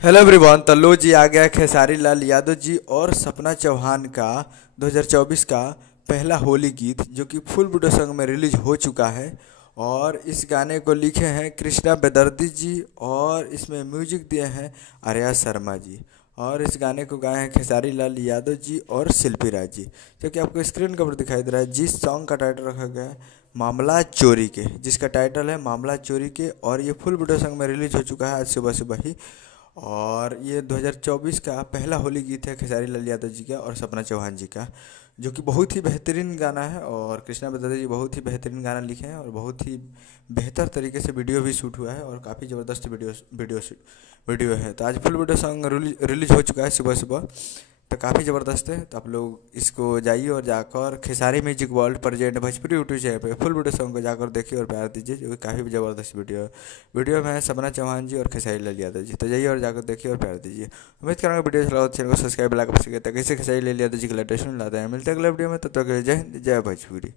Hello everyone. तो लो जी, आ गया खेसारी लाल यादव जी और सपना चौहान का 2024 का पहला होली गीत, जो कि फुल वीडियो सॉन्ग में रिलीज हो चुका है। और इस गाने को लिखे हैं कृष्णा बेदर्दी जी और इसमें म्यूजिक दिए हैं आर्या शर्मा जी। और इस गाने को गाए हैं खेसारी लाल यादव जी और शिल्पी राज जी, जो कि आपको स्क्रीन के ऊपर दिखाई दे रहा है। जिस सॉन्ग का टाइटल रखा गया है मामला चोरी के, जिसका टाइटल है मामला चोरी के। और ये फुल वीडियो सॉन्ग में रिलीज हो चुका है आज सुबह सुबह ही। और ये 2024 का पहला होली गीत है खेसारी लाल यादव जी का और सपना चौहान जी का, जो कि बहुत ही बेहतरीन गाना है। और कृष्णा बेदर्जी जी बहुत ही बेहतरीन गाना लिखे हैं और बहुत ही बेहतर तरीके से वीडियो भी शूट हुआ है और काफ़ी ज़बरदस्त वीडियो है। तो आज फुल वीडियो सॉन्ग रिलीज हो चुका है सुबह सुबह। तो काफ़ी ज़बरदस्त है। तो आप लोग इसको जाइए और जाकर Khesari music world present Bhojpuri YouTube channel पे फुल वीडियो सॉन्ग को जाकर देखिए और प्यार दीजिए, जो कि काफ़ी ज़बरदस्त वीडियो में है सपना चौहान जी और खेसारी लाल यादव जी। तो जाइए और जाकर देखिए और प्यार दीजिए। उम्मीद करूँगा वीडियो चला चैनल को सब्सक्राइब लाइक कर सके, ताकि खेसारी लाल यादव जी के लेटेस्ट लाते हैं। मिलते हैं अगले वीडियो में, तब तक जय हिंद जय भोजपुरी।